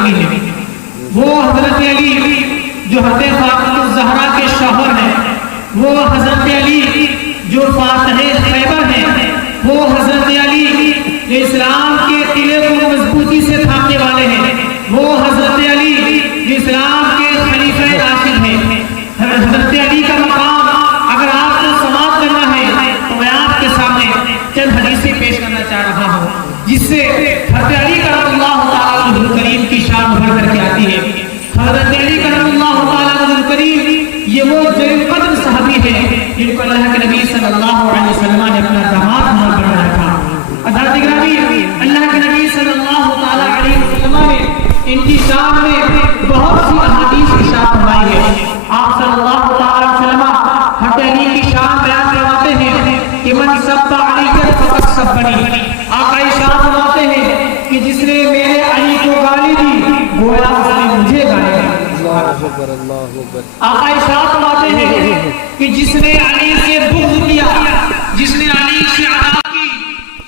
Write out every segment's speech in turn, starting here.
وہ حضرت علی جو حضرت فاطمہ الزہرا کے شوہر ہیں، وہ حضرت علی جو فاتح خیبر ہیں، وہ حضرت علی جو اسلام کے قلعے کو مضبوطی سے تھامنے والے ہیں، وہ حضرت علی جو اسلام کے خلیفہ راشد ہیں۔ حضرت علی کا مقام اگر آپ کو سماعت کرنا ہے تو میں آپ کے سامنے چند حدیثیں پیش کرنا چاہ رہا ہوں جس سے حضرت علی کرم اللہ تعالیٰ عنہ کریم کی شان بڑھ کر کے آتی ہے۔ حضرت علی کرم اللہ تعالیٰ عنہ کریم یہ وہ جلیل قدر صحابی ہیں جن کو اللہ کے نبی صلی اللہ علیہ وسلم نے اپنا داماد بنایا تھا۔ حضرت گرامی، اللہ کے نبی صلی اللہ تعالیٰ علیہ وسلم نے ان کی شان میں بہت سی احادیث ارشاد فرمائی ہے۔ آپ صلی اللہ تعالیٰ علیہ وسلم حضرت علی کی شان بیان کرواتے ہیں کہ من سب علی فقط سبنی، آقا ارشاد فرماتے ہیں کہ جس نے میرے علی کو گالی دی گویا اس نے مجھے گالی دی۔ آقا ارشاد فرماتے ہیں کہ جس نے علی سے بغض کیا، جس نے علی سے عداوت کی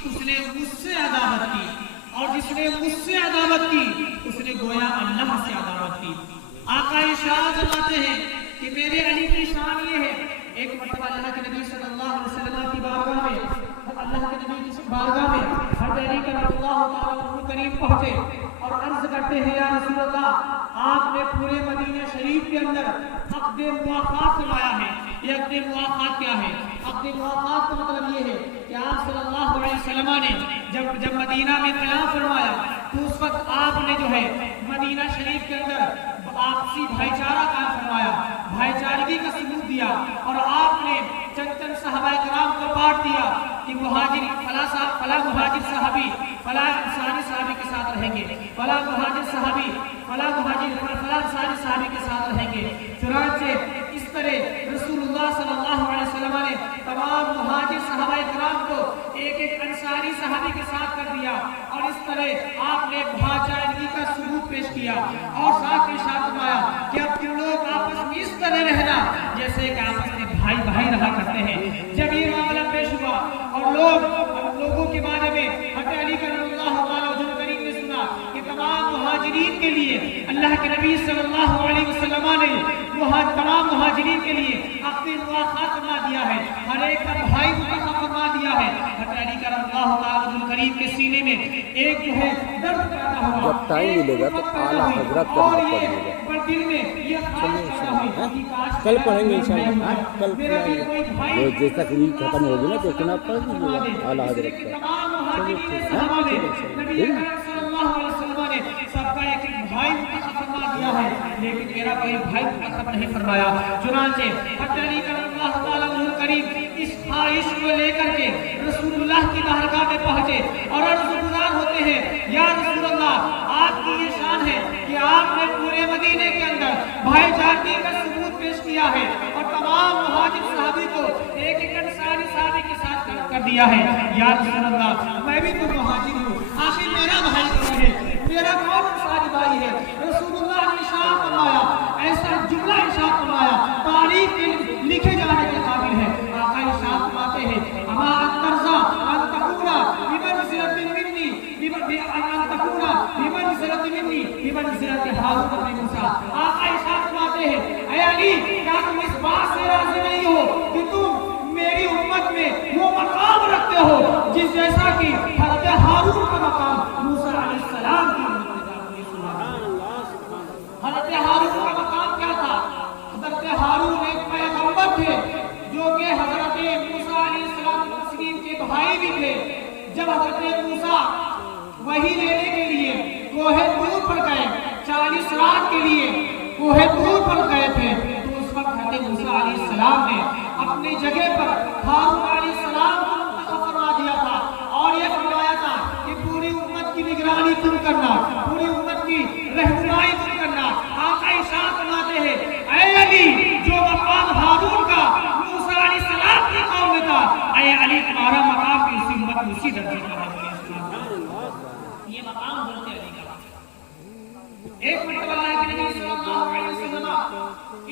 اس نے مجھ سے عداوت کی، اور جس نے مجھ سے عداوت کی اس نے گویا اللہ سے عداوت کی۔ آقا ارشاد فرماتے ہیں کہ میرے علی کی شان یہ ہے، ایک مرتبہ اللہ کے نبی صلی اللہ علیہ وسلم کی بارگاہ میں، اللہ کے نبی کی بارگاہ میں حضرت علی کرم اللہ تعالیٰ عنہ کریم پہنچے اور عرض کرتے ہیں یا رسول اللہ، آپ نے پورے مدینہ شریف کے اندر عقد مواخات فرمایا ہے۔ یہ عقد مواخات کیا ہے؟ عقد مواخات کا مطلب یہ ہے کہ آپ صلی اللہ علیہ وسلم نے جب مدینہ میں قیام فرمایا تو اس وقت آپ نے جو ہے مدینہ شریف کے اندر آپسی بھائی چارہ قائم فرمایا، بھائی چارگی کا ثبوت دیا، اور آپ نے چند صحابہ کرام کو بانٹ دیا کہ مہاجر فلاں مہاجر صحابی فلاں انصاری صحابی کے ساتھ رہیں گے، فلاں مہاجر صحابی فلاں مہاجر فلاں انصاری صحابی کے ساتھ رہیں گے۔ چنانچہ اس طرح رسول اللہ صلی اللہ علیہ وسلم نے تمام مہاجر صحابہ کرام کو ایک ایک انصاری صحابی کے ساتھ کر دیا، اور اس طرح آپ نے بھائی چارگی کا ثبوت پیش کیا، اور ساتھ میں ارشاد فرمایا کہ اب تم لوگ آپس میں اس طرح رہنا جیسے کہ آپس میں بھائی بھائی رہا کرتے ہیں۔ جب یہ معاملہ پیش ہوا اور لوگوں کے بارے میں حضرت علی کرم اللہ تعالیٰ عنہ کریم نے سنا کہ تمام مہاجرین کے لیے اللہ کے نبی صلی اللہ علیہ وسلم نے تمام مہاجرین کے لیے عقد مواخات فرما دیا ہے، ہر ایک کا بھائی منتخب فرما دیا ہے۔ حضرت علی کرم اللہ تعالیٰ عنہ کریم کے سینے میں ایک جو ہے درد پیدا ہوا، جب ٹائم ملے گا تو اعلیٰ حضرت کا موقع ملے گا، دل میں یہ کل پڑھیں گے انشاءاللہ، کل پڑھیں گے جیسا کہ عید ختم ہوگی نا تو اتنا پڑھ دیجیے گا اعلیٰ حضرت کا۔ سب کا ایک بھائی منتخب فرما دیا ہے، لیکن میرا کوئی بھائی منتخب نہیں فرمایا۔ چنانچہ حضرت علی کرم اللہ تعالیٰ عنہ کریم اس خواہش کو لے کر کے رسول اللہ کی بارگاہ میں پہنچے اور عرض گزار ہوتے ہیں یا رسول اللہ، آپ کی یہ شان ہے کہ آپ نے پورے مدینے کے اندر بھائی چارگی کا ثبوت پیش کیا ہے اور تمام مہاجر صحابی کو ایک ایک انصاری صحابی کے ساتھ کر دیا ہے۔ یا رسول اللہ، میں بھی تو مہاجر ہوں، آخر میرا بھائی کون ہے؟ میرا کون انصاری بھائی ہے؟ رسول اللہ نے ارشاد فرمایا، ایسا جملہ ارشاد فرمایا تاریخ کے لکھے جانے کے قابل ہے۔ آقا ارشاد فرماتے ہیں اما انترضا ان تکون بمنزلۃ منی ان تکون بمنزلۃ منی بمنزلۃ ہارون بن موسیٰ۔ آقا ارشاد فرماتے ہیں اے علی، کیا تم اس بات سے راضی نہیں ہو کہ تم میری امت میں وہ مقام رکھتے ہو جس جیسا کہ حضرت ہارون کا مقام موسیٰ علیہ السلام کی امت میں تھا؟ حضرت ہارون کا مقام کیا تھا؟ حضرت ہارون ایک پیغمبر تھے جو کہ حضرت موسیٰ علیہ السلام کے بھائی بھی تھے۔ جب حضرت موسیٰ وحی لینے کے لیے کوہ طور پر گئے، 40 رات کے لیے کوہ طور پر گئے تھے، تو اس وقت حضرت موسیٰ علیہ السلام نے اپنی جگہ پر ہارون علیہ السلام کو منتخب فرما دیا تھا اور یہ فرمایا تھا کہ پوری امت کی نگرانی تم کرنا، پوری امت کی رہنمائی تم کرنا۔ آقا ارشاد فرماتے ہیں اے علی، جو مقام ہارون کا موسیٰ علیہ السلام کی قوم میں تھا، اے علی تمہارا مقام بھی اسی امت میں اسی درجے کا ہے۔ یہ مقام حضرت علی کا۔ ایک مرتبہ اللہ کے نبی صلی اللہ علیہ وسلم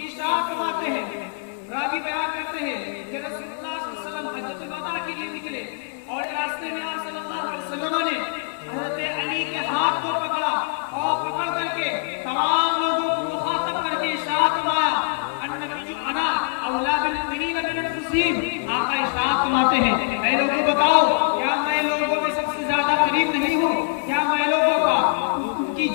ارشاد فرماتے ہیں، راوی بیان کرتے ہیں کہ رسول اللہ صلی اللہ علیہ وسلم حجۃ الوداع کے لیے نکلے اور راستے میں آپ صلی اللہ علیہ وسلم نے حضرت علی کے ہاتھ کو پکڑا اور پکڑ کر کے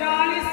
40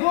2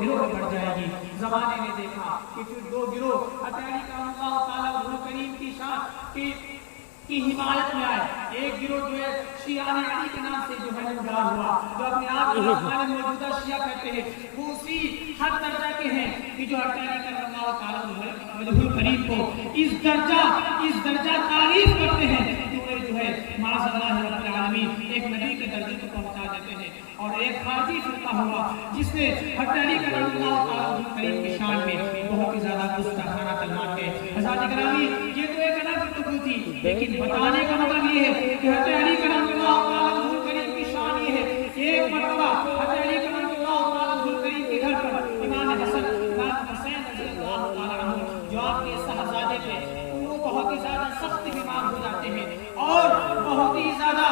گروہ میں بڑھ جائے گی. زمانے نے دیکھا کہ پھر دو گروہ علی کرم اللہ تعالیٰ عنہ کریم کی شان کی حمایت میں آئے. ایک گروہ جو ہے شیعہ علی کے نام سے جو ہے نمودار ہوا, جو اپنے آپ کو حال موجودہ شیعہ کہتے ہیں. وہ اسی حد درجہ کے ہیں کہ جو علی کرم اللہ تعالیٰ عنہ کریم کو اس درجہ تعریف کرتے ہیں کہ وہ جو ہے معاذ اللہ رب العالمین ایک نبی کے درجے کو پہنچا دیتے ہیں. اور ایک خارجی فرقہ ہوا جس نے علی کرم اللہ تعالیٰ عنہ کریم کی شان میں بہت ہی زیادہ گستاخانہ کلمات کہے. حضرات گرامی, یہ تو ایک الگ گفتگو تھی, لیکن بتانے کا مطلب یہ ہے کہ حضرت علی کرم اللہ تعالیٰ عنہ کریم کی شان یہ ہے. ایک مرتبہ حضرت علی کرم اللہ تعالیٰ عنہ کریم کے گھر پر امام حسن امام حسین رضی اللہ تعالیٰ عنہ جو آپ کے صاحبزادے تھے, وہ بہت ہی زیادہ سخت بیمار ہو جاتے ہیں اور بہت ہی زیادہ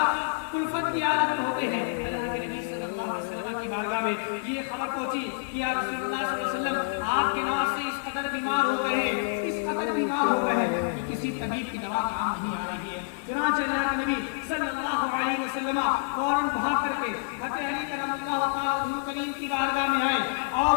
کلفت کی حالت میں ہوتے ہیں. اللہ کے نبی صلی اللہ علیہ وسلم کی بارگاہ میں یہ خبر پہنچی کہ یا رسول اللہ صلی اللہ علیہ وسلم, آپ کے نواز سے اس قدر بیمار ہو گئے ہیں, اس قدر بیمار ہو گئے ہیں کہ کسی طبیب کی دوا کام نہیں آ رہی ہے. چنانچہ اللہ کے نبی صلی اللہ علیہ وسلم فوراً بھاگ کر کے حضرت علی کرم اللہ تعالیٰ عنہ کریم کی بارگاہ میں آئے اور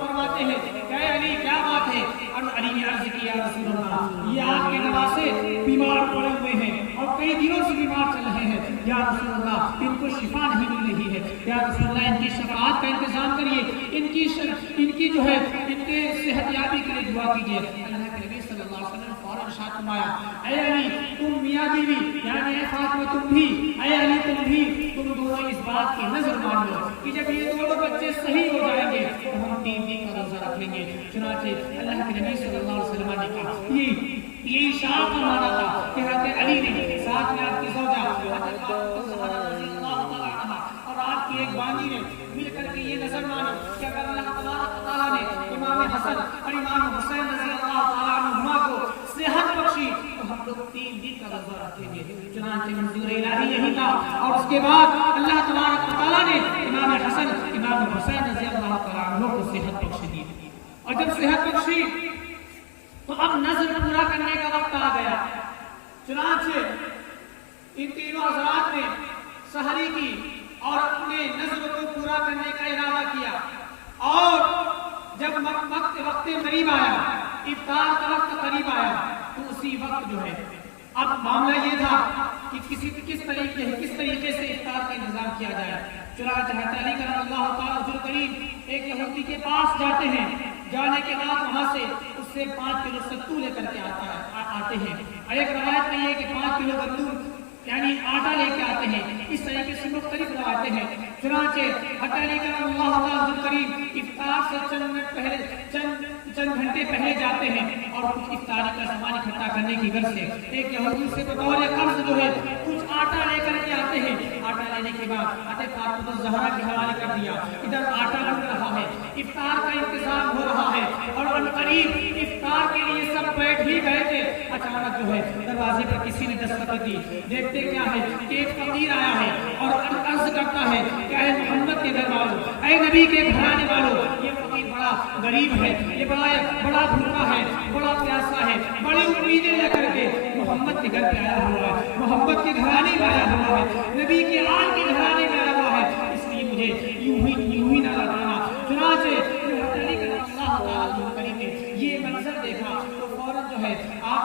فرماتے ہیں کہ اے علی کیا بات ہے. اور علی نے عرض کی, یا رسول اللہ, یہ آپ کے نواسے بیمار پڑے ہوئے ہیں اور کئی دنوں سے بیمار چل رہے ہیں. یا رسول اللہ, ان کو شفا نہیں مل رہی ہے. یا رسول اللہ, ان کی شفاعت کا انتظام کریے, ان کی جو ہے ان کے صحت یابی کے لیے دعا کیجیے. اللہ کے نبی صلی اللہ علیہ وسلم فوراً ارشاد فرمایا, اے علی تم میاں بیوی یعنی اے فاطمہ تم بھی, اے علی تم بھی, تم دونوں اس بات کی نظر مان لو کہ جب یہ دونوں بچے صحیح ہو جائیں گے تو ہم 3 دن کا روزہ رکھیں گے. چنانچہ اللہ کے نبی صلی اللہ علیہ وسلم نے کہا, یہ اشارہ کا معنی تھا کہ حضرت علی نے ساتھ میں آپ کی زوجہ حضرت فاطمہ زہرا رضی اللہ تعالیٰ عنہا اور آپ کی ایک بانی نے مل کر کے یہ نظر مانی کہ اگر اللہ تعالیٰ نے امام حسن اور امام حسین رضی اللہ تعالیٰ عنہما کو صحت بخشی تو ہم لوگ 3 دن کا روزہ رکھیں گے. چنانچہ منظور الہی یہی تھا اور اس کے بعد اللہ تبارک و تعالیٰ نے امام حسن امام حسین رضی اللہ تعالیٰ عنہ کو صحت بخشی دی. اور جب صحت بخشی تو اب نظر پورا کرنے کا وقت آ گیا. چنانچہ ان تینوں حضرات نے سحری کی اور اپنے نظر کو پورا کرنے کا ارادہ کیا. اور جب وقت قریب آیا, افطار کا وقت قریب آیا, تو اسی وقت جو ہے اب معاملہ یہ تھا کہ کس طریقے سے افطار کا انتظام کیا جائے. چنانچہ حضرت علی کرم اللہ تعالیٰ عنہ کریم ایک یہودی کے پاس جاتے ہیں. جانے کے بعد وہاں سے اس سے 5 کلو ستو لے کر کے آتے ہیں. ایک روایت میں یہ کہ 5 کلو گندم یعنی آٹا لے کے آتے ہیں. اس طریقے سے مختلف روایتیں ہیں. چنانچہ حضرت علی کرم اللہ تعالیٰ عنہ کریم افطار سے چند گھنٹے پہلے جاتے ہیں اور کچھ افطاری کا سامان اکٹھا کرنے کی غرض سے ایک یہودی سے بطور قرض جو ہے کچھ آٹا لے کر کے آتے ہیں. آٹا لینے کے بعد حضرت فاطمہ زہرا کے حوالے کر دیا. ادھر آٹا بن رہا ہے, افطار کا انتظام ہو رہا ہے اور عنقریب افطار کے لیے سب بیٹھ ہی گئے تھے. اچانک جو ہے دروازے پر کسی نے دستک دی. دیکھتے کیا ہے کہ ایک فقیر آیا ہے اور عرض کرتا ہے کہ اے محمد کے گھر والوں, اے نبی کے گھرانے والوں, یہ فقیر بڑا غریب ہے, یہ بڑا بھوکا ہے, بڑا پیاسا ہے, بڑی امیدیں لے کر کے محمد کے گھر پہ آیا ہوا ہے, محمد کے گھرانے میں آیا ہوا ہے, نبی کے آل کے گھرانے میں آیا ہوا ہے, اس لیے مجھے یوں ہی نہ لگانا. چنانچہ حضرت علی کرم اللہ تعالیٰ عنہ کریم نے یہ منظر دیکھا تو فوراً جو ہے آپ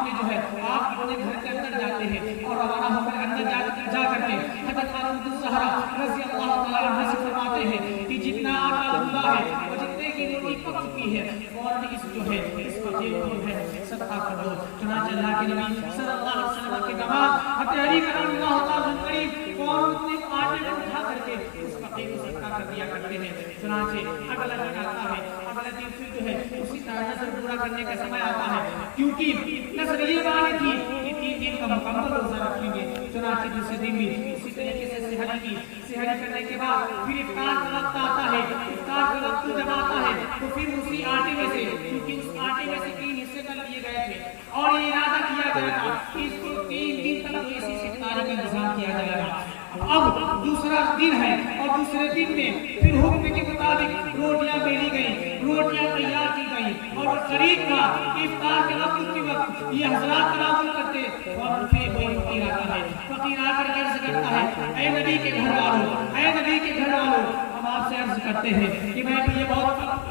اپنے گھر کے اندر جاتے ہیں اور روانہ ہو کر اندر جا کر کے حضرت فاطمہ زہرا رضی اللہ تعالیٰ عنہا سے فرماتے ہیں کہ جتنا آٹا گھلا ہے اور جتنے کی روٹی پک چکی ہے فوراً اس فقیر کو جو ہے صدقہ کر دو. چنانچہ اللہ کے نبی صلی اللہ علیہ وسلم کے داماد حضرت علی کرم اللہ تعالیٰ عنہ کریم فوراً اپنے آٹے کو اٹھا کر کے اس فقیر کو صدقہ کر دیا کرتے ہیں. چنانچہ اگلا دن آتا ہے, اگلا دن پھر جو ہے اسی طرح نظر پورا کرنے کا سمے آتا ہے, کیونکہ نظر یہ بانی تھی کہ 3 دن کا مکمل روزہ رکھیں گے. چنانچہ دوسرے دن بھی اسی طریقے سے سحری کرنے کے بعد پھر افطار کا وقت آتا ہے. افطار کا وقت جب آتا ہے تو پھر اسی آٹے میں سے, کیونکہ اس آٹے میں سے 3 حصے کر لیے گئے تھے اور یہ ارادہ کیا گیا تھا کہ اس کو 3 دن تک اسی سے افطاری کا انتظام کیا جائے گا. اب دوسرا دن ہے اور دوسرے دن میں پھر حکم کے مطابق روٹیاں بیلی گئیں, روٹیاں تیار کی گئیں اور قریب تھا کہ افطار کے وقت یہ حضرات تناول کرتے اور پھر کوئی فقیر آتا ہے. فقیر آ کر عرض کرتا ہے, اے نبی کے گھر والوں, اے نبی کے گھر والوں, ہم آپ سے عرض کرتے ہیں کہ میں بھی یہ بہت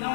9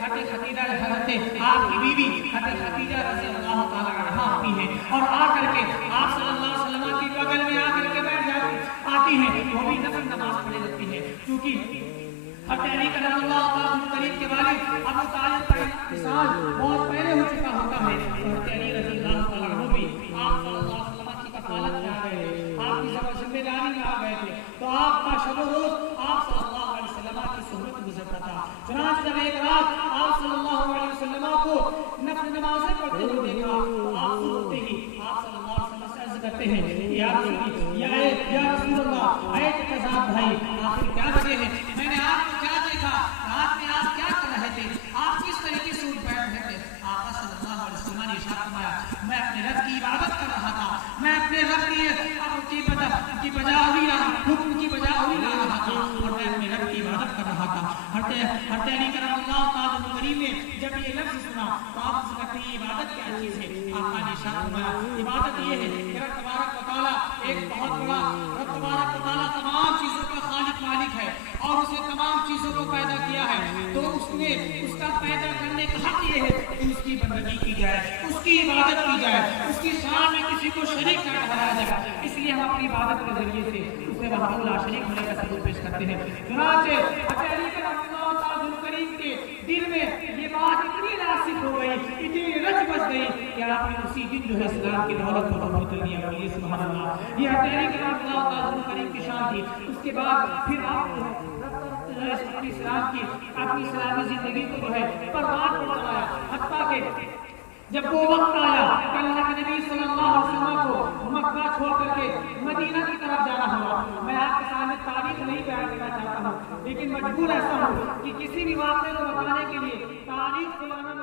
حضرت آپ کی بیوی حضرت خدیجہ رضی اللہ تعالی عنہا آتی ہیں اور آ کر کے آپ صلی اللہ علیہ وسلم کی بغل میں آ کر کے بیٹھ جاتی آتی ہیں، وہ بھی نفل نماز پڑھنے لگتی ہے، کیونکہ حضرت علی کرم اللہ تعالیٰ عنہ کے والد ابو طالب کا انتقال بہت پہلے ہو چکا ہوتا ہے، حضرت علی رضی اللہ تعالیٰ عنہ بھی آپ صلی اللہ علیہ وسلم کی کفالت میں آ گئے تھے، آپ کی ذمہ داری میں آ گئے تھے، تو آپ کا شب و روز آپ صلی اللہ علیہ وسلم کی صحبت گزرتا تھا۔ چنانچہ جب ایک رات آپ صلی اللہ علیہ وسلم کو نفل نمازیں پڑھتے ہوئے دیکھا تو آپ سوتے ہی آپ صلی اللہ علیہ وسلم سے عرض کرتے ہیں یا رسول اللہ، اے قذاب بھائی، آخر کیا وجہ ہے؟ میں نے آپ کو کیا دیکھا؟ رات میں آپ کیا کر رہے تھے؟ آپ کس طریقے سے اٹھ بیٹھ رہے تھے؟ آقا صلی اللہ علیہ وسلم نے ارشاد فرمایا میں اپنے رب کی عبادت کر رہا تھا، میں اپنے رب کی بجا ہوئی حکم کی بجا ہوئی لا رہا تھا اور میں اپنے رب کی عبادت کر رہا تھا۔ حضرت علی کرم اللہ تعالیٰ عنہ نے جب یہ لفظ سنا تو آپ سے کہتے ہیں عبادت کیا چیز ہے؟ آقا نے ارشاد فرمایا عبادت یہ ہے کہ رب تبارک و تعالیٰ ایک بہت بڑا رب تبارک و تعالیٰ تمام چیزوں کا خالق مالک ہے اور اسے تمام چیزوں کو پیدا کیا ہے، تو اس نے اس کا پیدا کرنے کا حق یہ ہے کہ اس کی بندگی کی جائے، اس کی عبادت کی جائے، اس کی شان میں کسی کو شریک نہ ٹھہرایا جائے، اس لیے ہم اپنی عبادت کے ذریعے سے اسے وحدہ لا شریک ہونے کا ثبوت پیش کرتے ہیں۔ چنانچہ حضرت علی کرم اللہ تعالیٰ عنہ کریم کے دل میں یہ بات اتنی راسخ ہو گئی، اتنی رچ بس گئی کہ آپ نے اسی دن جو ہے اسلام کی دولت کو قبول کر لیا۔ بولیے سبحان اللہ۔ یہ حضرت علی کرم اللہ تعالیٰ عنہ کریم کی شان تھی۔ اس کے بعد پھر آپ جو ہے اپنی اسلامی زندگی کو جو ہے پروان چڑھایا، حتیٰ کہ جب وہ وقت آیا کہ اللہ کے نبی صلی اللہ علیہ وسلم کو مکہ چھوڑ کر کے مدینہ کی طرف جانا ہوا، میں آپ کے سامنے تاریخ نہیں بیان کرنا چاہتا ہوں، لیکن مجبور ایسا ہوں کہ کسی بھی واقعے کو بتانے کے لیے تاریخ کو لانا